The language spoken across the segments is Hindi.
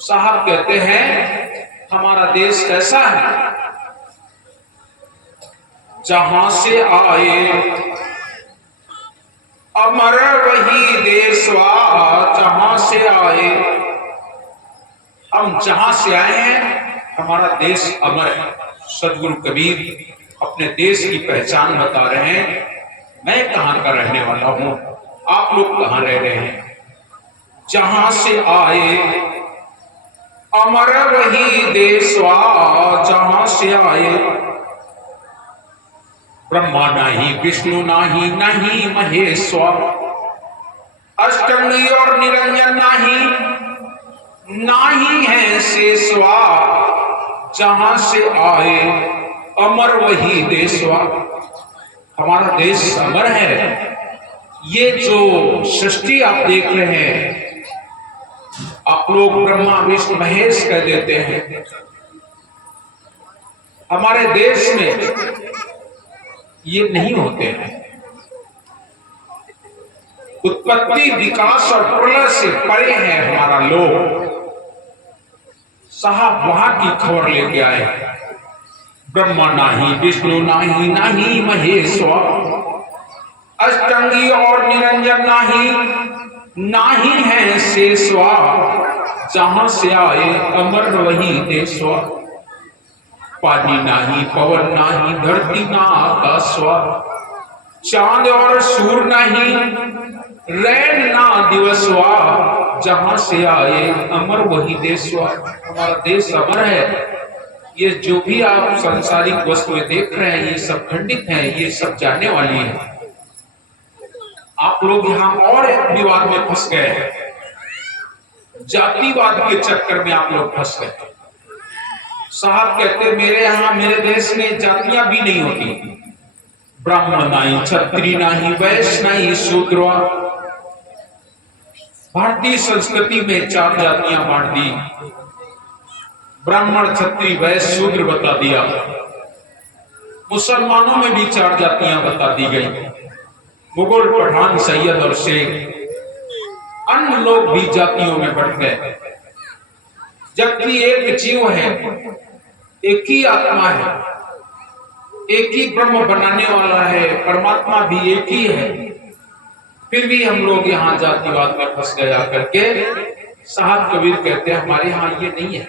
साहब कहते हैं हमारा देश कैसा है, जहां से आए अमर वही देशवा, जहां से आए। हम जहां से आए हैं हमारा देश अमर है। सदगुरु कबीर अपने देश की पहचान बता रहे हैं। मैं कहां का रहने वाला हूं, आप लोग कहां रह रहे हैं। जहां से आए अमर वही देशवा, जहां से आए। ब्रह्मा नाही, विष्णु नाही, नहीं महेश्वर, अष्टंगी और निरंजन नाही, नाही है शेषवा। जहां से आए अमर वही देशवा। हमारा देश अमर है। ये जो सृष्टि आप देख रहे हैं, आप लोग ब्रह्मा विष्णु महेश कह देते हैं। हमारे देश में ये नहीं होते हैं। उत्पत्ति विकास और प्रलय से परे है हमारा लोग। साहब वहां की खबर लेके आए। ब्रह्मा नाही, विष्णु नाही, नहीं महेश्वर, अष्टंगी और निरंजन नाही, नाही है शेषवा। जहां से आए अमर वही देशवा। पानी नाही, पवन नाही, धरती ना आकाशवा, चांद और सूर्य नहीं, रैन ना दिवसवा। जहां से आए अमर वही देशवा। हमारा देश अमर है। ये जो भी आप सांसारिक वस्तुएं देख रहे हैं, ये सब खंडित हैं, ये सब जाने वाली हैं। आप लोग यहां और एक विवाद में फंस गए हैं। जातिवाद के चक्कर में आप लोग फंस गए। साहब कहते मेरे यहां मेरे देश में जातियां भी नहीं होती। ब्राह्मण नहीं, क्षत्रिय नहीं, वैश्य नहीं, शूद्र। भारतीय संस्कृति में 4 जातियां बांट दी। ब्राह्मण, क्षत्रिय, वैश्य, शूद्र बता दिया। मुसलमानों में भी 4 जातियां बता दी गई। मुगल, पठान, सैयद और शेख, अन्य लोग भी जातियों में बंट गए। जबकि एक जीव है, एक ही आत्मा है, एक ही ब्रह्म बनाने वाला है, परमात्मा भी एक ही है। फिर भी हम लोग यहाँ जातिवाद में फंस गए आकर के। साहब कबीर कहते हैं हमारे यहाँ ये नहीं है।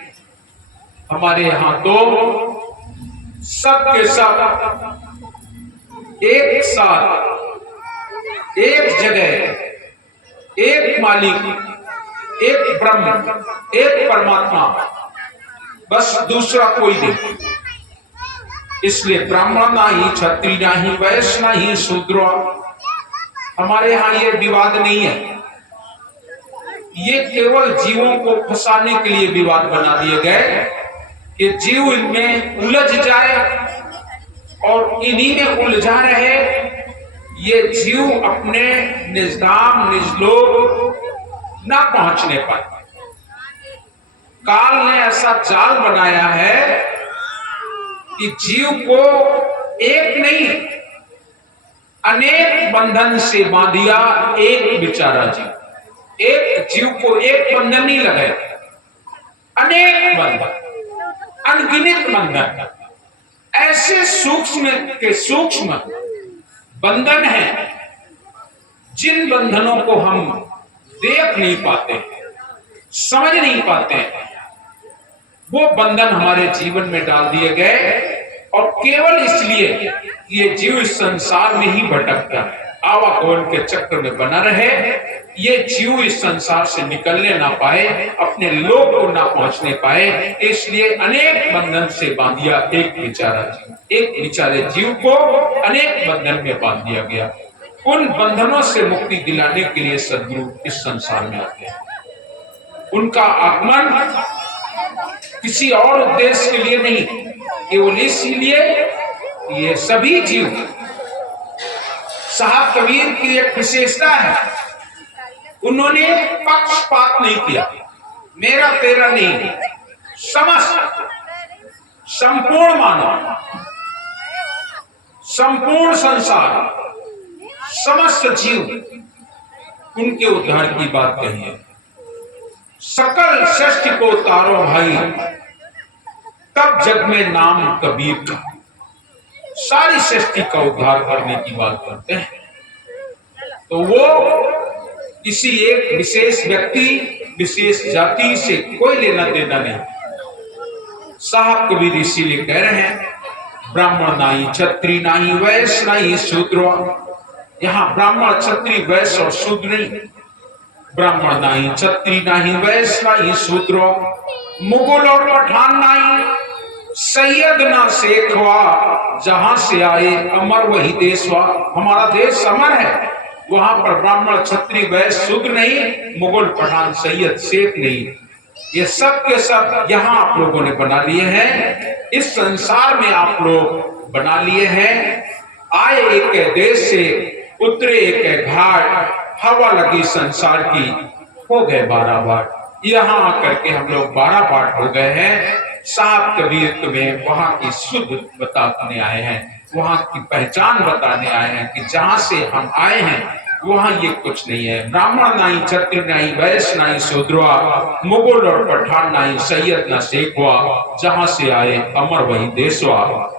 हमारे यहाँ तो सब के सब एक साथ, एक जगह, एक मालिक, एक ब्रह्म, एक परमात्मा, बस दूसरा कोई नहीं। इसलिए ब्राह्मण नहीं, क्षत्रिय नहीं, वैश्य नहीं, शूद्र। हमारे यहाँ ये विवाद नहीं है। ये केवल जीवों को फंसाने के लिए विवाद बना दिए गए कि जीव इनमें उलझ जाए और इन्हीं में उलझा रहे। ये जीव अपने निजधाम, निजलोक ना पहुंचने पाए। काल ने ऐसा जाल बनाया है कि जीव को एक नहीं, अनेक बंधन से बांधिया एक बेचारा जीव। एक जीव को एक बंधन नहीं लगे, अनेक बंधन, अनगिनत बंधन, ऐसे सूक्ष्म के सूक्ष्म बंधन हैं जिन बंधनों को हम देख नहीं पाते, समझ नहीं पाते। वो बंधन हमारे जीवन में डाल दिए गए और केवल इसलिए कि ये जीव इस संसार में ही भटकता है, आवागमन के चक्र में बना रहे। ये जीव इस संसार से निकलने ना पाए, अपने लोक को ना पहुंचने पाए, इसलिए अनेक बंधन से बांधिया एक बेचारा जीव। एक बेचारे जीव को अनेक बंधन में बांध दिया गया। उन बंधनों से मुक्ति दिलाने के लिए सद्गुरु इस संसार में आते हैं। उनका आगमन किसी और उद्देश्य के लिए नहीं, केवल इसलिए ये सभी जीव। साहब कबीर की एक विशेषता है, उन्होंने पक्षपात नहीं किया, मेरा तेरा नहीं, समस्त, संपूर्ण मानव, संपूर्ण संसार, समस्त जीव, उनके उद्धार की बात कही है। सकल सृष्टि को तारो भाई, तब जग में नाम कबीर का। सारी सृष्टि का उद्धार करने की बात करते हैं। तो वो किसी एक विशेष व्यक्ति, विशेष जाति से कोई लेना देना नहीं। साहब कबीर इसीलिए कह रहे हैं, ब्राह्मण नाही, क्षत्रिय नाही, वैश्य नाही, शूद्र। यहां ब्राह्मण, क्षत्रिय, वैश्य और शूद्र नहीं। ब्राह्मण नाही, क्षत्रिय नाही, वैश्य नाही, शूद्र। मुगल और पठान नाही, सैयद ना शेखवा, जहां से आए अमर वही देशवा। हमारा देश अमर है, वहां पर ब्राह्मण, क्षत्रिय, वैश्य, शूद्र नहीं, मुगल, पठान, सैयद, शेख नहीं। ये सब के सब यहां आप लोगों ने बना लिए हैं, इस संसार में आप लोग बना लिए हैं। आए एक देश से, उतरे एक घाट, हवा लगी संसार की, हो गए 12 बाट। यहां आकर के हम लोग 12 बाट हो गए हैं। साहब कबीर तुम्हें वहां की शुद्ध बताने आए हैं, वहां की पहचान बताने आए हैं कि जहां से हम आए हैं वहां ये कुछ नहीं है। ब्राह्मण नहीं, क्षत्रिय नहीं, वैश्य नहीं, शूद्रवा, मुगल और पठान नहीं, सैयद न शेखवा, जहां से आए अमर वही देशवा।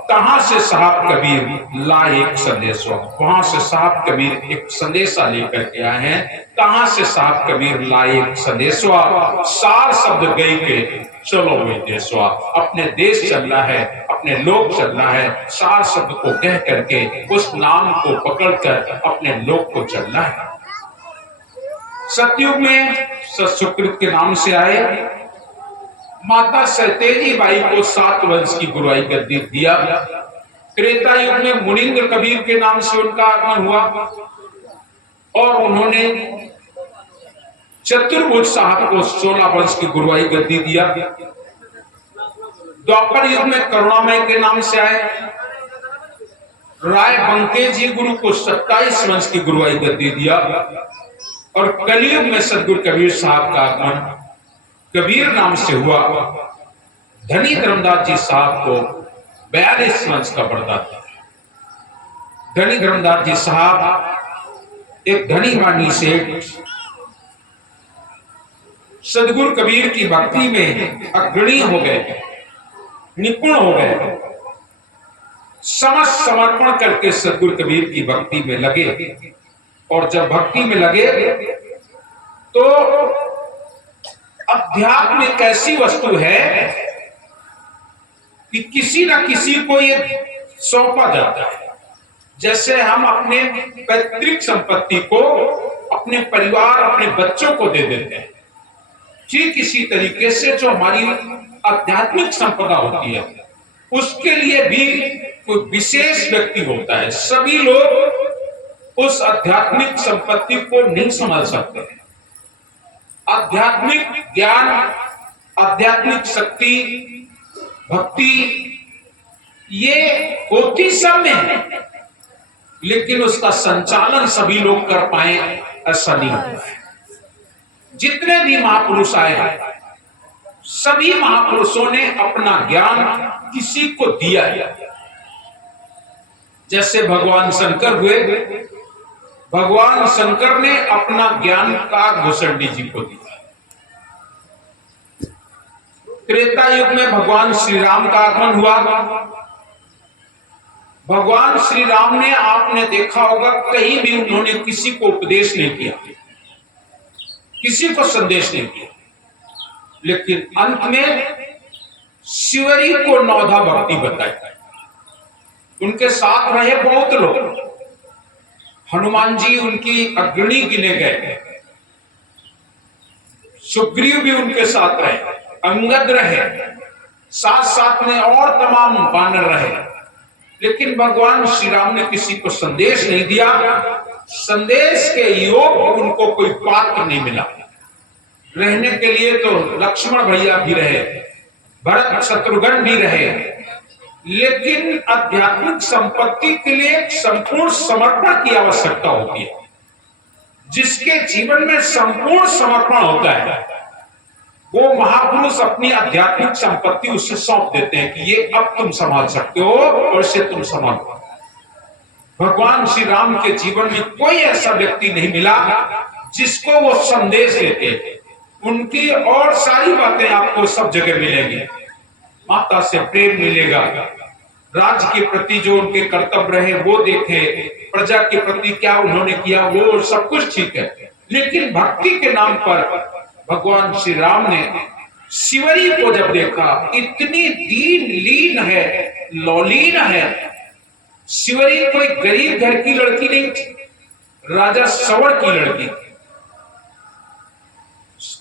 कहां से साहब कबीर लाए एक संदेशवा। वहां से साहब कबीर एक संदेशा लेकर के आए हैं। कहां से साहब कबीर लाए एक संदेशवा। सार शब्द गई के चलो वही देशवा। अपने देश चलना है, अपने लोग चलना है। सार शब्द को कह करके उस नाम को पकड़कर अपने लोग को चलना है। सतयुग में सतसुकृत के नाम से आए, माता सतेजी बाई को 7 वंश की गुरुआई गद्दी दिया। त्रेता युग में मुनिंद्र कबीर के नाम से उनका आगमन हुआ और उन्होंने चतुर्भुज साहब को 16 वंश की गुरुआई गद्दी दिया। द्वापर युग में करुणामय के नाम से आए, राय बंके जी गुरु को 27 वंश की गुरुआई गद्दी दिया। और कलयुग में सदगुरु कबीर साहब का आगमन कबीर नाम से हुआ। धनी धर्मदास जी साहब को 42 वंश का पर्दा था। धनी धर्मदास जी साहब एक धनी वाणी सेठ, सदगुरु कबीर की भक्ति में अग्रणी हो गए, निपुण हो गए। समस्त समर्पण करके सदगुरु कबीर की भक्ति में लगे। और जब भक्ति में लगे तो अध्यात्म एक ऐसी वस्तु है कि किसी न किसी को ये सौंपा जाता है। जैसे हम अपने पैतृक संपत्ति को अपने परिवार, अपने बच्चों को दे देते हैं, ठीक इसी तरीके से जो हमारी आध्यात्मिक संपदा होती है उसके लिए भी कोई विशेष व्यक्ति होता है। सभी लोग उस आध्यात्मिक संपत्ति को नहीं समझ सकते। आध्यात्मिक ज्ञान, आध्यात्मिक शक्ति, भक्ति ये होती सब में है, लेकिन उसका संचालन सभी लोग कर पाए ऐसा नहीं होता है। जितने भी महापुरुष आए, सभी महापुरुषों ने अपना ज्ञान किसी को दिया है। जैसे भगवान शंकर हुए, भगवान शंकर ने अपना ज्ञान का घुसंडी जी को दिया। त्रेता युग में भगवान श्री राम का आगमन हुआ। भगवान श्री राम ने, आपने देखा होगा, कहीं भी उन्होंने किसी को उपदेश नहीं किया, किसी को संदेश नहीं किया, लेकिन अंत में शिवरी को 9 भक्ति बताई। उनके साथ रहे बहुत लोग। हनुमान जी उनकी अग्रणी गिने गए, सुग्रीव भी उनके साथ रहे, अंगद रहे, साथ साथ में और तमाम वानर रहे। लेकिन भगवान श्री राम ने किसी को संदेश नहीं दिया। संदेश के योग उनको कोई पात्र नहीं मिला। रहने के लिए तो लक्ष्मण भैया भी रहे, भरत शत्रुघ्न भी रहे, लेकिन आध्यात्मिक संपत्ति के लिए संपूर्ण समर्पण की आवश्यकता होती है। जिसके जीवन में संपूर्ण समर्पण होता है वो महापुरुष अपनी आध्यात्मिक संपत्ति उससे सौंप देते हैं कि ये अब तुम संभाल सकते हो और इसे तुम संभालो। भगवान श्री राम के जीवन में कोई ऐसा व्यक्ति नहीं मिला जिसको वो संदेश देते। उनकी और सारी बातें आपको सब जगह मिलेंगी। माता से प्रेम मिलेगा, राज्य के प्रति जो उनके कर्तव्य रहे वो देखे, प्रजा के प्रति क्या उन्होंने किया वो सब कुछ ठीक है। लेकिन भक्ति के नाम पर भगवान श्री राम ने शिवरी को जब देखा, इतनी दीन लीन है, लौलीन है। शिवरी कोई गरीब घर की लड़की नहीं थी, राजा सवर की लड़की थी।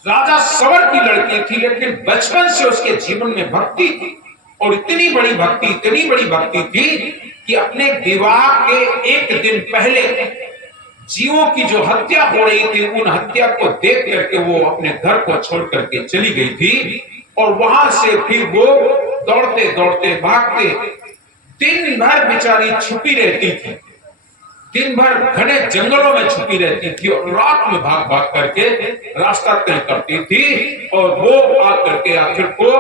राजा सवर की लड़की थी, लेकिन बचपन से उसके जीवन में भक्ति थी, और इतनी बड़ी भक्ति थी कि अपने विवाह के एक दिन पहले जीवों की जो हत्या हो रही थी, उन हत्या को देख करके वो अपने घर को छोड़ करके चली गई थी। और वहां से फिर वो दौड़ते दौड़ते भागते दिन भर बेचारी छुपी रहती थी, दिन भर घने जंगलों में छुपी रहती थी, और रात में भाग भाग करके रास्ता तय करती थी। और वो आकर के आखिर को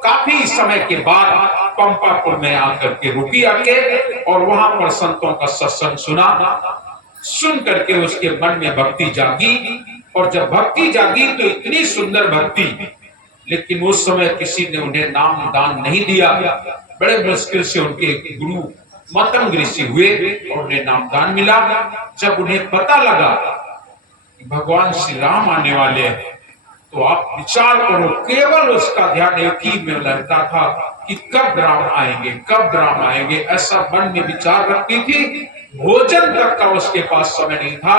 काफी समय के बाद पंपापुर में आकर के रुकी आके, और वहां पर संतों का सत्संग सुना। सुन करके उसके मन में भक्ति जागी, और जब भक्ति जागी तो इतनी सुंदर भक्ति, लेकिन उस समय किसी ने उन्हें नाम दान नहीं दिया। बड़े मुश्किल से उनके गुरु मतंग ऋषि हुए और उन्हें नामदान मिला। जब उन्हें पता लगा कि भगवान श्री राम आने वाले हैं, तो आप विचार करो, केवल उसका ध्यान एक ही में लगता था कि कब राम आएंगे, कब राम आएंगे, ऐसा मन में विचार रखती थी। भोजन तक का उसके पास समय नहीं था।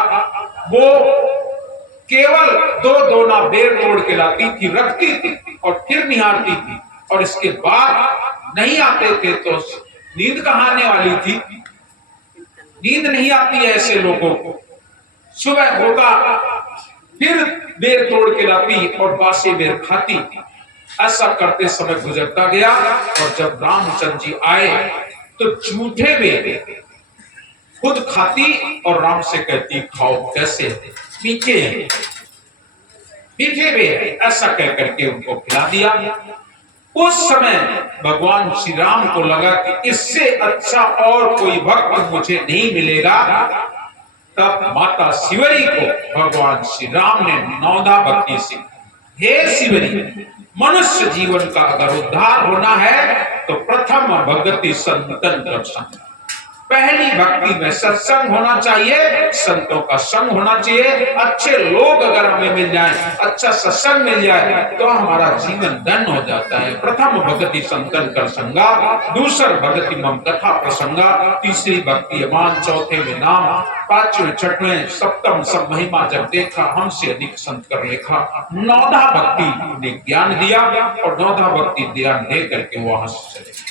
वो केवल दो दोना बेर तोड़ के लाती थी, रखती थी और फिर निहारती थी, और इसके बाद नहीं आते थे तो नींद कहाँ आने वाली थी। नींद नहीं आती है ऐसे लोगों को। सुबह होगा फिर बेर तोड़ के लाती और बासी बेर खाती। ऐसा करते समय गुजरता गया, और जब रामचंद्र जी आए तो झूठे बेर खुद खाती और राम से कहती खाओ, कैसे मीठे मीठे बेर, ऐसा कह करके उनको खिला दिया। उस समय भगवान श्री राम को लगा कि इससे अच्छा और कोई भक्त मुझे नहीं मिलेगा। तब माता शिवरी को भगवान श्री राम ने नौधा भक्ति सिखाई। हे शिवरी, मनुष्य जीवन का अगर उद्धार होना है तो प्रथम भगति संतन दर्शन। पहली भक्ति में सत्संग होना चाहिए, संतों का संग होना चाहिए। अच्छे लोग अगर हमें मिल जाएं, अच्छा सत्संग मिल जाए तो हमारा जीवन धन्य हो जाता है। प्रथम भक्ति संतन कर संगा, दूसर भक्ति मम कथा प्रसंगा, तीसरी भक्ति अमान, चौथे में नाम, पांचवें छठवें सप्तम सब महिमा जब देखा, हमसे अधिक संत कर लेखा। नौधा भक्ति ने ज्ञान दिया, और नौधा भक्ति ज्ञान दे करके वहां से चले।